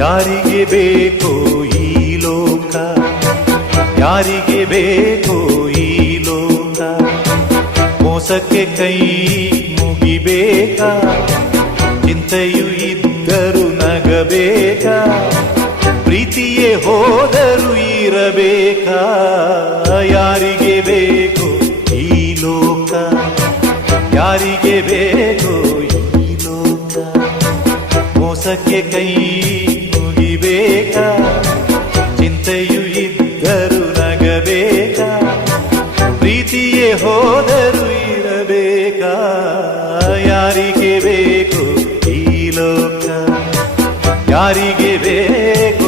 ಯಾರಿಗೆ ಬೇಕೋ ಈ ಲೋಕ, ಯಾರಿಗೆ ಬೇಕೋ ಈ ಲೋಕ, ಮೋಸಕ್ಕೆ ಕೈ ಮುಗಿಬೇಕಾ, ಚಿಂತೆಯು ಇದ್ದರು ನಗಬೇಕಾ, ಪ್ರೀತಿಯೇ ಹೋದರು ಇರಬೇಕಾ. ಯಾರಿಗೆ ಬೇಕೋ ಈ ಲೋಕ, ಯಾರಿಗೆ ಬೇಕೋ ಈ ಲೋಕ, ಮೋಸಕ್ಕೆ ಕೈ ಮುಗಿಬೇಕಾ, ಚಿಂತೆಯು ಇದ್ದರು ನಗಬೇಕಾ, ಪ್ರೀತಿಯೇ ಹೋದರು ಇರಬೇಕಾ. ಯಾರಿಗೆ ಬೇಕೋ ಈ ಲೋಕ, ಯಾರಿಗೆ ಬೇಕೋ